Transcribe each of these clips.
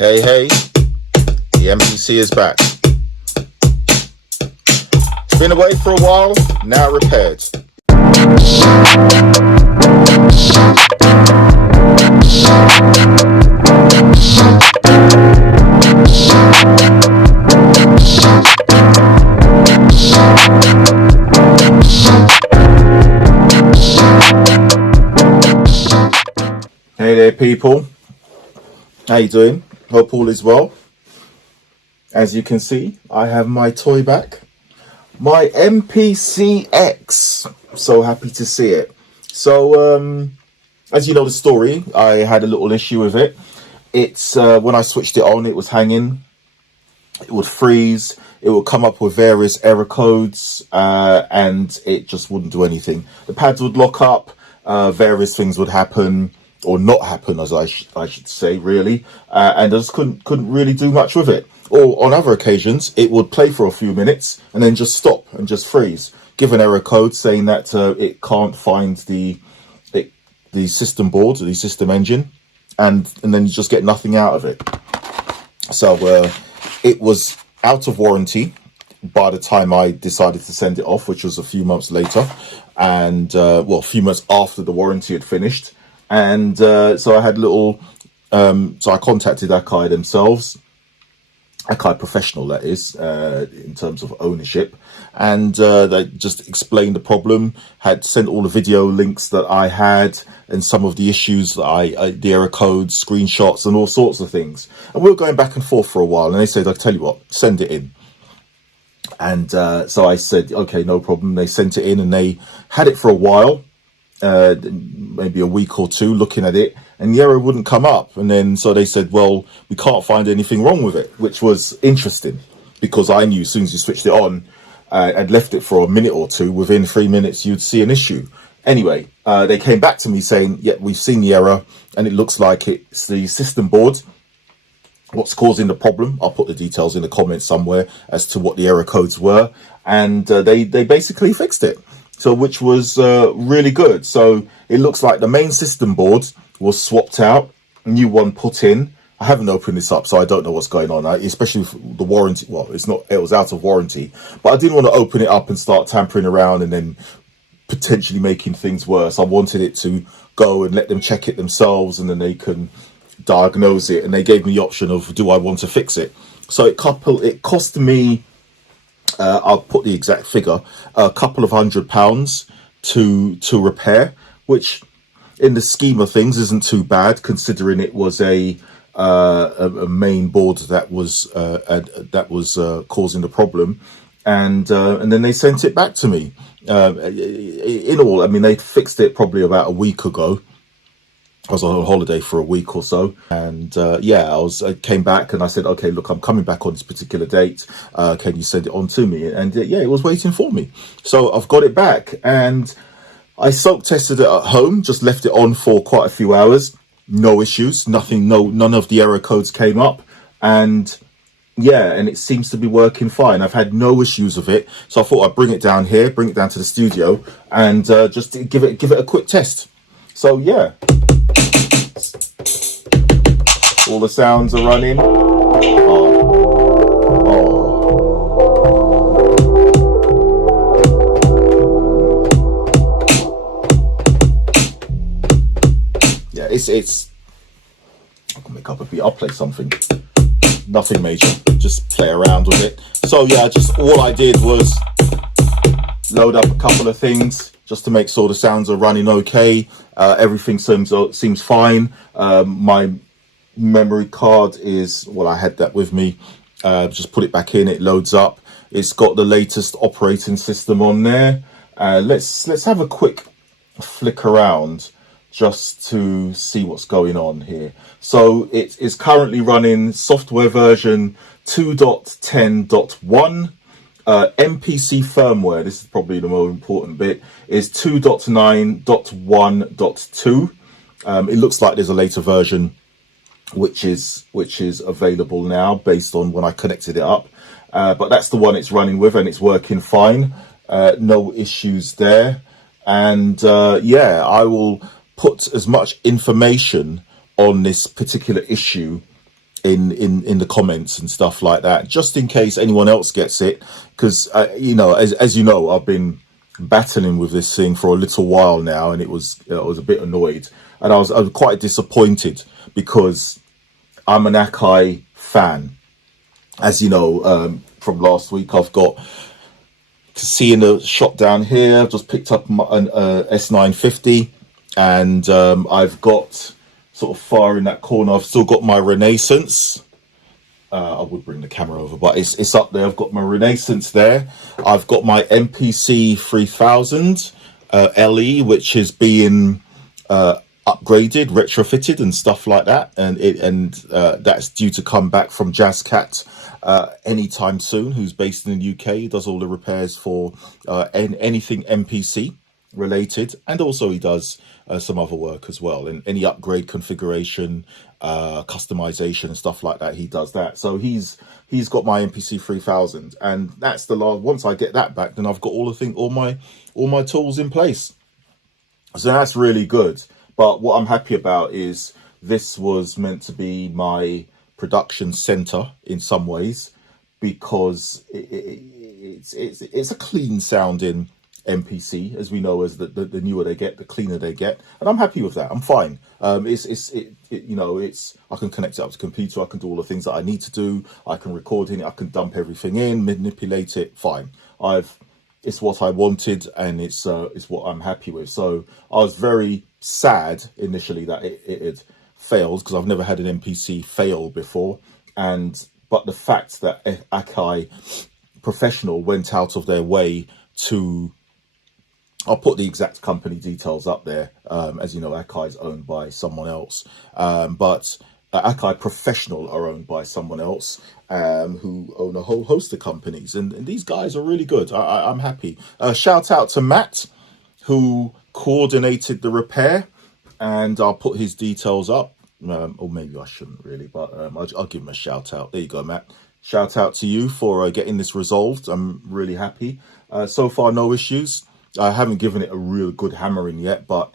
Hey, hey, the MPC is back. Been away for a while, now repaired. Hey there, people. How you doing? Hope all is well. As you can see, I have my toy back. My MPC X. So happy to see it. So, as you know the story, I had a little issue with it. It's when I switched it on, it was hanging. It would freeze. It would come up with various error codes, and it just wouldn't do anything. The pads would lock up. Various things would happen. Or not happen, as I should say, really, and I just couldn't really do much with it. Or on other occasions, it would play for a few minutes and then just stop and just freeze. Give an error code saying that it can't find the system board or the system engine, and then you just get nothing out of it. So it was out of warranty by the time I decided to send it off, which was a few months later, and a few months after the warranty had finished. And so I had so I contacted Akai themselves, Akai Professional, that is, in terms of ownership. And they just explained the problem, had sent all the video links that I had and some of the issues that the error codes, screenshots and all sorts of things. And we were going back and forth for a while. And they said, I'll tell you what, send it in. And so I said, okay, no problem. They sent it in and they had it for a while. Maybe a week or two looking at it, and the error wouldn't come up. And then so they said, well, we can't find anything wrong with it, which was interesting because I knew as soon as you switched it on and left it for a minute or two, within 3 minutes you'd see an issue. Anyway, they came back to me saying, yeah, we've seen the error and it looks like it's the system board what's causing the problem. I'll put the details in the comments somewhere as to what the error codes were, and they basically fixed it. So, which was really good. So it looks like the main system board was swapped out, a new one put in. I haven't opened this up, so I don't know what's going on, especially with the warranty. Well, it was out of warranty, but I didn't want to open it up and start tampering around and then potentially making things worse. I wanted it to go and let them check it themselves, and then they can diagnose it. And they gave me the option of, do I want to fix it? So it cost me, I'll put the exact figure, a couple of £100 to repair, which in the scheme of things isn't too bad, considering it was a main board that was causing the problem, and then they sent it back to me. In all, I mean, they fixed it probably about a week ago. I was on holiday for a week or so, and I came back and I said, okay, look, I'm coming back on this particular date. Can you send it on to me? And it was waiting for me. So I've got it back, and I soak tested it at home, just left it on for quite a few hours. No issues, none of the error codes came up, and it seems to be working fine. I've had no issues with it, so I thought I'd bring it down here, bring it down to the studio, and just give it a quick test. So yeah. All the sounds are running. Yeah, it's. I'll make up a beat. I'll play something. Nothing major. Just play around with it. So yeah, just all I did was load up a couple of things just to make sure the sounds are running okay. Everything seems fine. My memory card I had that with me. Just put it back in, it loads up. It's got the latest operating system on there. Let's have a quick flick around just to see what's going on here. So it is currently running software version 2.10.1. MPC firmware, this is probably the more important bit, is 2.9.1.2. It looks like there's a later version which is available now based on when I connected it up, but that's the one it's running with, and it's working fine. No issues there. And I will put as much information on this particular issue in the comments and stuff like that, just in case anyone else gets it. Because you know, as you know, I've been battling with this thing for a little while now, and I was a bit annoyed, and I was quite disappointed because I'm an Akai fan. As you know, from last week, I've got to see in the shop down here. I've just picked up an S950, and I've got sort of far in that corner. I've still got my Renaissance. I would bring the camera over, but it's up there. I've got my Renaissance there. I've got my MPC 3000 LE, which is being upgraded, retrofitted, and stuff like that, and that's due to come back from JazzCat anytime soon. Who's based in the UK, he does all the repairs for anything MPC related, and also he does some other work as well, and any upgrade configuration, customization and stuff like that, he does that. So he's got my MPC 3000, and that's the last. Once I get that back, then I've got all my tools in place. So that's really good. But what I'm happy about is this was meant to be my production center in some ways, because it's a clean sounding MPC, as we know, as the newer they get, the cleaner they get, and I'm happy with that. I'm fine. You know, I can connect it up to the computer. I can do all the things that I need to do. I can record in it. I can dump everything in, manipulate it. Fine. It's what I wanted, and it's what I'm happy with. So I was very sad initially that it had failed, because I've never had an MPC fail before, but the fact that Akai Professional went out of their way to, I'll put the exact company details up there. As you know, Akai is owned by someone else, but Akai Professional are owned by someone else, who own a whole host of companies, and these guys are really good. I'm happy. Shout out to Matt, who coordinated the repair, and I'll put his details up. Or maybe I shouldn't really, but I'll give him a shout out. There you go, Matt. Shout out to you for getting this resolved. I'm really happy. So far, no issues. I haven't given it a real good hammering yet, but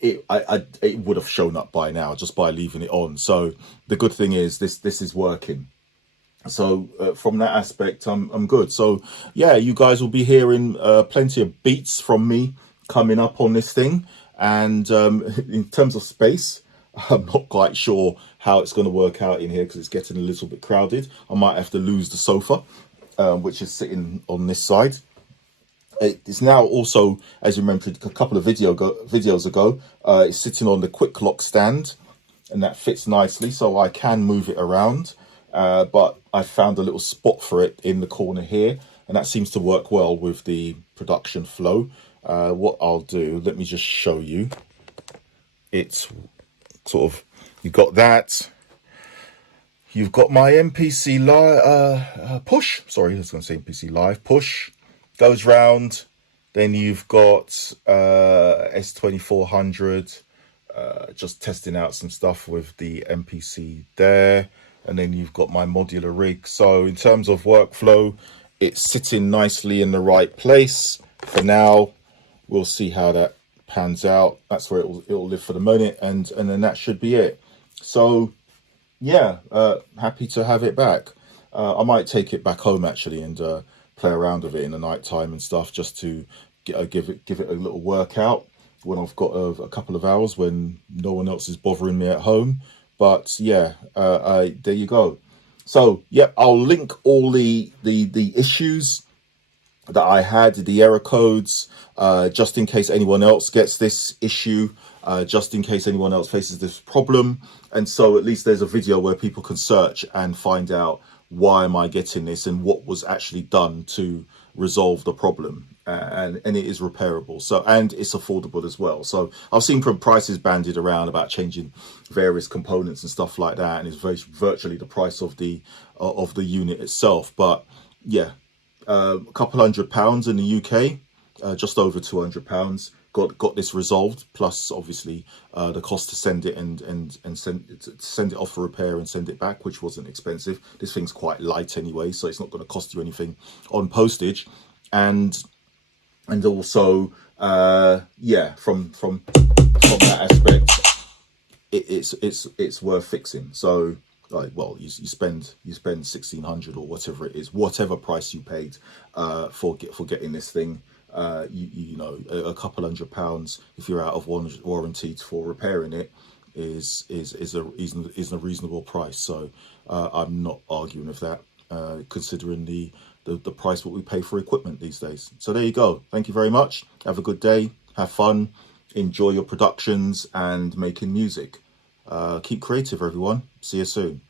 it would have shown up by now just by leaving it on. So the good thing is this is working. So from that aspect, I'm good. So yeah, you guys will be hearing plenty of beats from me coming up on this thing. And in terms of space, I'm not quite sure how it's going to work out in here, because it's getting a little bit crowded. I might have to lose the sofa, which is sitting on this side. It's now also, as you remember, a couple of videos ago, it's sitting on the quick lock stand, and that fits nicely, so I can move it around. But I found a little spot for it in the corner here, and that seems to work well with the production flow. What I'll do, let me just show you. It's sort of, you've got that. You've got my MPC live push. Sorry, I was going to say MPC live push. Goes round. Then you've got S2400. Just testing out some stuff with the MPC there. And then you've got my modular rig. So in terms of workflow, it's sitting nicely in the right place. For now, we'll see how that pans out. That's where it'll live for the minute, and then that should be it. So yeah, happy to have it back. I might take it back home actually, and play around with it in the night time and stuff, just to give it a little workout when I've got a couple of hours when no one else is bothering me at home. But yeah, there you go. So yeah, I'll link all the issues that I had, the error codes, just in case anyone else gets this issue, just in case anyone else faces this problem. And so at least there's a video where people can search and find out, why am I getting this, and what was actually done to resolve the problem. And it is repairable, so, and it's affordable as well. So I've seen prices banded around about changing various components and stuff like that, and it's virtually the price of the unit itself. But yeah, a couple £100 in the UK, just over £200. Got this resolved, plus obviously the cost to send it and send it off for repair and send it back, which wasn't expensive. This thing's quite light anyway, so it's not going to cost you anything on postage. And also yeah, from that aspect, it's worth fixing. So like, well, you spend 1,600 or whatever it is, whatever price you paid for getting this thing. You know, a couple £100 if you're out of warranty for repairing it is a reasonable price. So I'm not arguing with that, considering the price what we pay for equipment these days. So there you go. Thank you very much. Have a good day. Have fun. Enjoy your productions and making music. Keep creative, everyone. See you soon.